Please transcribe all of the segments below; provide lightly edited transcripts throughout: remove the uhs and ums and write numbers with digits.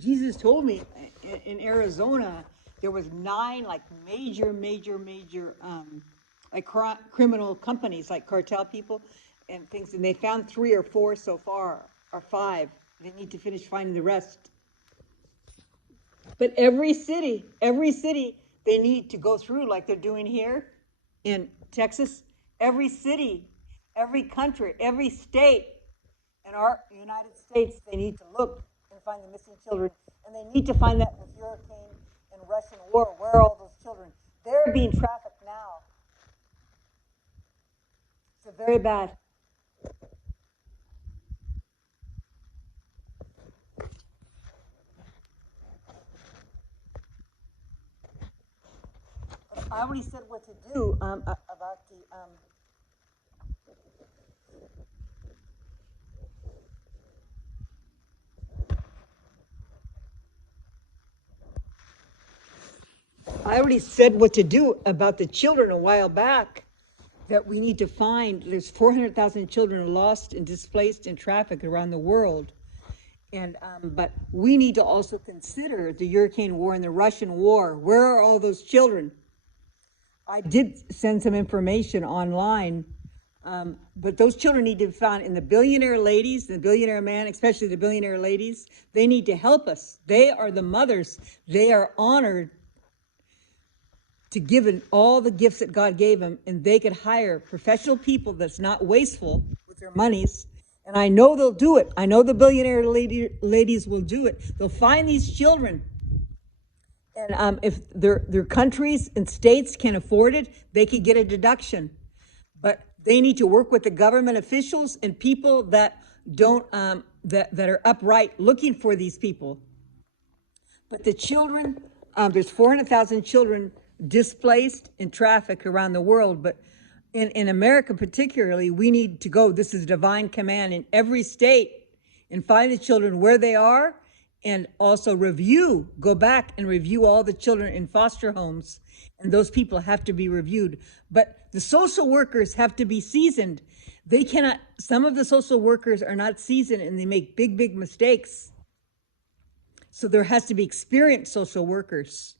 Jesus told me in Arizona, there was 9 like major, like criminal companies, like cartel people and things, and they found 3 or 4 so far, or 5. They need to finish finding the rest. But every city, they need to go through like they're doing here in Texas. Every city, every country, every state in our United States, they need to look and find the missing children. And they need to find that with hurricane and Russian war. Where are all those children? They're being trafficked now. It's very bad. I already said what to do about the. I already said what to do about the children a while back. That we need to find. There's 400,000 children lost and displaced in traffic around the world, and but we need to also consider the Ukraine war and the Russian war. Where are all those children? I did send some information online, but those children need to be found. And the billionaire ladies, the billionaire man, especially the billionaire ladies, they need to help us. They are the mothers. They are honored to give all the gifts that God gave them, and they could hire professional people that's not wasteful with their monies. And I know they'll do it. I know the billionaire ladies will do it. They'll find these children. And if their countries and states can afford it, they could get a deduction. But they need to work with the government officials and people that don't that are upright looking for these people. But the children, there's 400,000 children displaced in traffic around the world. But in America particularly, we need to go. This is divine command in every state, and find the children where they are. And also go back and review all the children in foster homes. And those people have to be reviewed. But the social workers have to be seasoned. They cannot, some of the social workers are not seasoned and they make big mistakes. So there has to be experienced social workers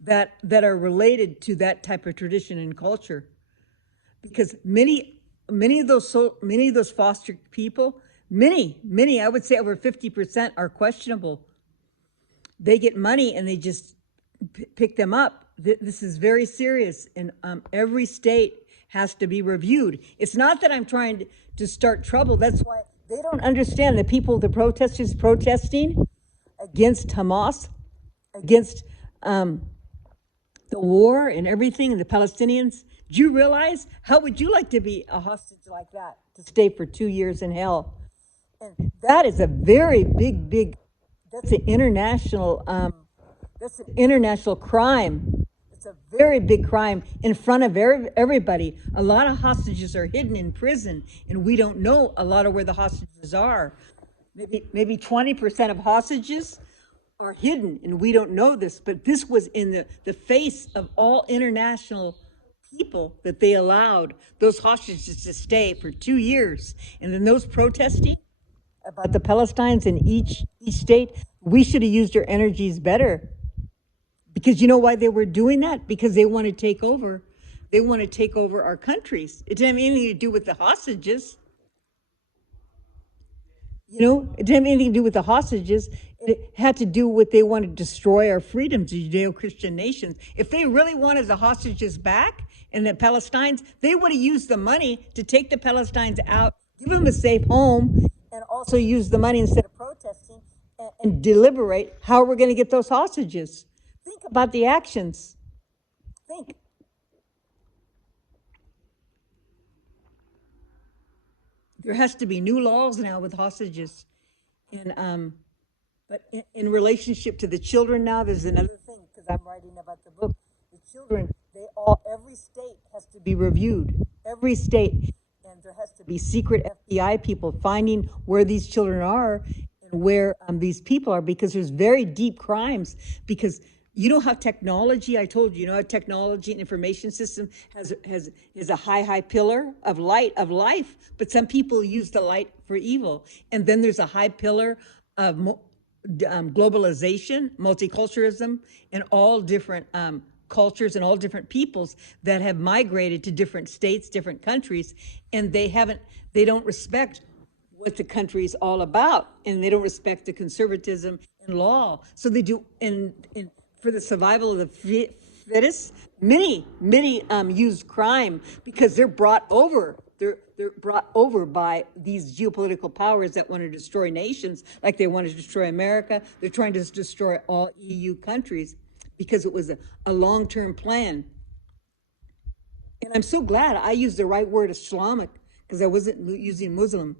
that are related to that type of tradition and culture. Because many of those foster people, many, I would say over 50% are questionable. They get money and they just pick them up. This is very serious, and every state has to be reviewed. It's not that I'm trying to start trouble. That's why they don't understand the protesters protesting against Hamas, against the war and everything, and the Palestinians. Do you realize, how would you like to be a hostage like that, to stay for 2 years in hell? And that is a very big, that's an international crime. It's a very big crime in front of everybody. A lot of hostages are hidden in prison, and we don't know a lot of where the hostages are. Maybe 20% of hostages are hidden, and we don't know this, but this was in the face of all international people that they allowed those hostages to stay for 2 years. And then those protesting about the Palestinians in each state, we should have used our energies better. Because you know why they were doing that? Because they want to take over. They want to take over our countries. It didn't have anything to do with the hostages. You know, it didn't have anything to do with the hostages. It had to do with they want to destroy our freedoms, the Judeo-Christian nations. If they really wanted the hostages back and the Palestinians, they would have used the money to take the Palestinians out, give them a safe home, and also use the money instead of protesting and deliberate how we're going to get those hostages. Think about the actions. Think. There has to be new laws now with hostages. And but in relationship to the children now, there's another thing, because I'm writing about the book. The children, every state has to be reviewed. Every state. And there has to be secret FBI people finding where these children are and where these people are, because there's very deep crimes. Because you know how technology, I told you, how technology and information system is a high pillar of light, of life, but some people use the light for evil. And then there's a high pillar of globalization, multiculturalism, and all different cultures and all different peoples that have migrated to different states, different countries, and they don't respect what the country is all about, and they don't respect the conservatism and law. So they do, and for the survival of the fittest, many use crime because they're brought over. They're brought over by these geopolitical powers that want to destroy nations, like they want to destroy America. They're trying to destroy all EU countries because it was a long-term plan. And I'm so glad I used the right word, Islamic, because I wasn't using Muslim.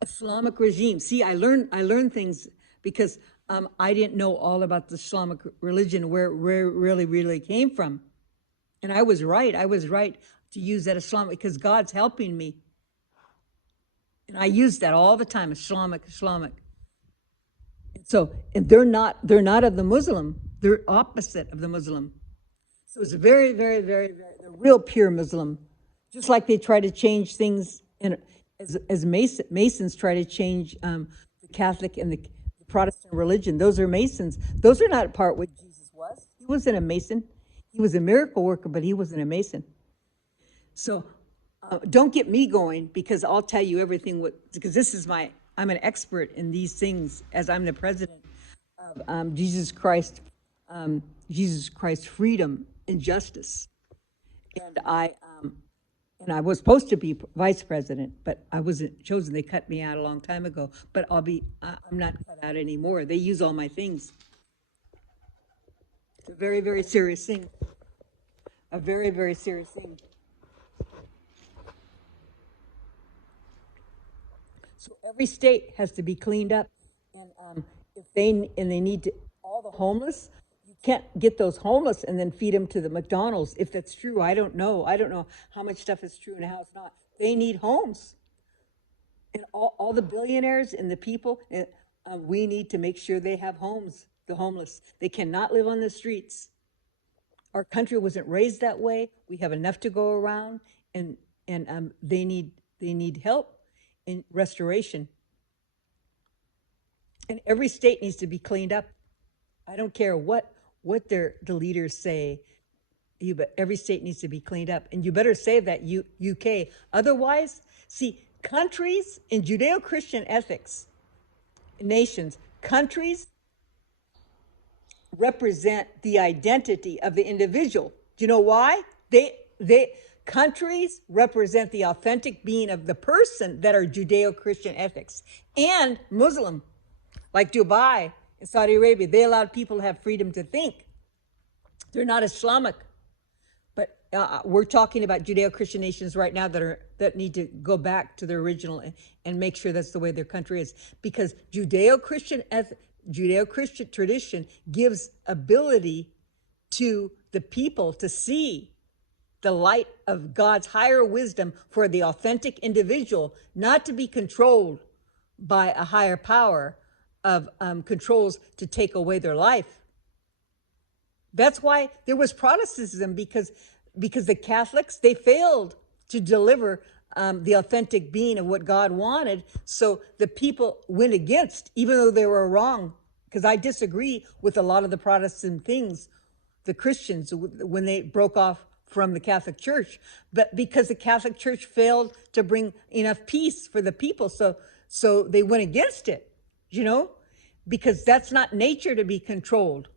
Islamic regime. See, I learned things because I didn't know all about the Islamic religion, where it really came from. And I was right. I was right to use that Islamic because God's helping me. And I use that all the time, Islamic. So, and they're not of the Muslim. They're opposite of the Muslim. So it's a very the real pure Muslim. Just like they try to change things as Masons try to change the Catholic and the Protestant religion. Those are Masons. Those are not part what Jesus was. He wasn't a Mason. He was a miracle worker, but he wasn't a Mason. So don't get me going, because I'll tell you everything. Because I'm an expert in these things, as I'm the president of Jesus Christ Freedom and Justice. And I was supposed to be vice president, but I wasn't chosen. They cut me out a long time ago. But I'm not cut out anymore. They use all my things. It's a very serious thing. A very serious thing. So every state has to be cleaned up, and if they need to, all the homeless. You can't get those homeless and then feed them to the McDonald's. If that's true, I don't know. I don't know how much stuff is true and how it's not. They need homes, and all the billionaires and the people. We need to make sure they have homes. The homeless, they cannot live on the streets. Our country wasn't raised that way. We have enough to go around, and they need help in restoration. And every state needs to be cleaned up. I don't care what the leaders say. But every state needs to be cleaned up, and you better save that UK. Otherwise, see, countries in Judeo-Christian ethics, nations, countries represent the identity of the individual. Do you know why? Countries represent the authentic being of the person that are Judeo-Christian ethics. And Muslim, like Dubai and Saudi Arabia, they allowed people to have freedom to think. They're not Islamic. But we're talking about Judeo-Christian nations right now that need to go back to their original and make sure that's the way their country is. Because Judeo-Christian tradition gives ability to the people to see the light of God's higher wisdom for the authentic individual, not to be controlled by a higher power of controls to take away their life. That's why there was Protestantism, because the Catholics, they failed to deliver the authentic being of what God wanted. So the people went against, even though they were wrong, because I disagree with a lot of the Protestant things, the Christians, when they broke off from the Catholic Church, but because the Catholic Church failed to bring enough peace for the people, so they went against it, because that's not nature to be controlled.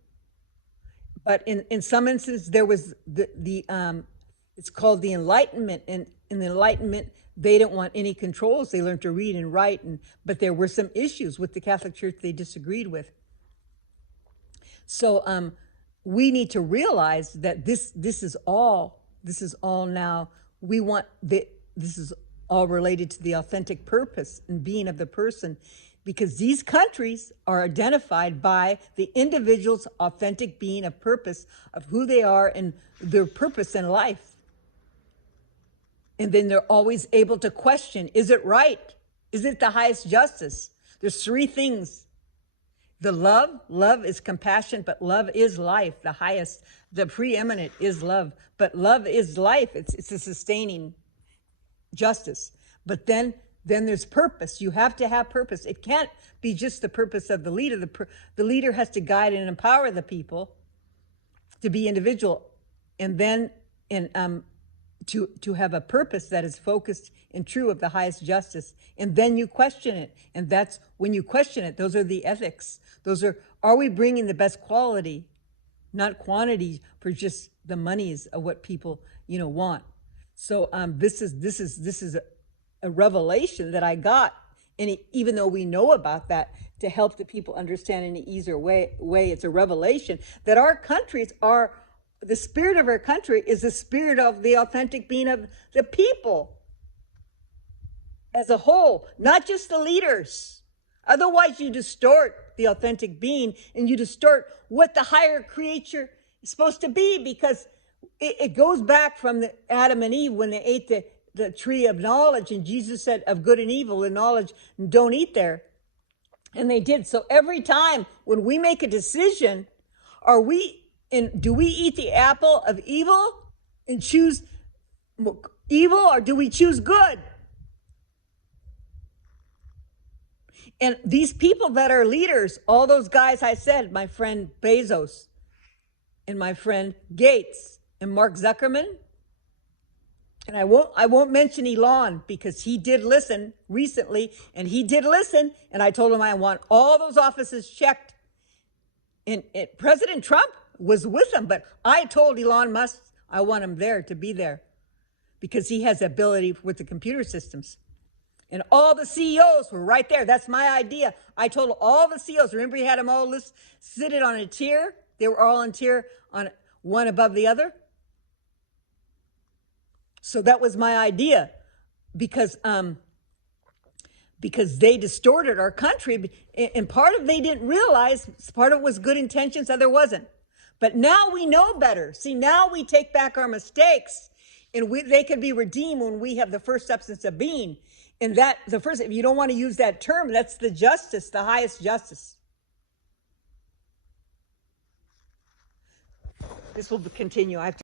But in some instances, there was it's called the Enlightenment, and in the Enlightenment, they didn't want any controls. They learned to read and write, but there were some issues with the Catholic Church they disagreed with. So we need to realize that this is all now. This is all related to the authentic purpose and being of the person, because these countries are identified by the individual's authentic being of purpose of who they are and their purpose in life. And then they're always able to question, is it right? Is it the highest justice? There's three things. The love is compassion, but love is life. The highest, the preeminent is love, but love is life. It's a sustaining justice. But then then there's purpose. You have to have purpose. It can't be just the purpose of the leader. The leader has to guide and empower the people to be individual, and then to have a purpose that is focused and true of the highest justice. And then you question it. And that's when you question it, those are the ethics. Those are we bringing the best quality, not quantity for just the monies of what people, want. So this is a revelation that I got. And even though we know about that, to help the people understand in an easier way, it's a revelation that our countries are, the spirit of our country is the spirit of the authentic being of the people as a whole, not just the leaders. Otherwise, you distort the authentic being and you distort what the higher creature is supposed to be, because it goes back from the Adam and Eve when they ate the tree of knowledge, and Jesus said of good and evil and knowledge, don't eat there. And they did. So every time when we make a decision, do we eat the apple of evil and choose evil, or do we choose good? And these people that are leaders, all those guys I said, my friend Bezos and my friend Gates and Mark Zuckerman, and I won't mention Elon, because he did listen recently, and I told him I want all those offices checked. And President Trump was with him, but I told Elon Musk I want him there to be there, because he has ability with the computer systems. And all the CEOs were right there. That's my idea. I told all the CEOs, remember he had them all seated on a tier? They were all in tier on one above the other. So that was my idea, because they distorted our country, and part of they didn't realize, part of it was good intentions, other wasn't. But now we know better. See, now we take back our mistakes, and they can be redeemed when we have the first substance of being. And if you don't want to use that term, that's the justice, the highest justice. This will continue. I have to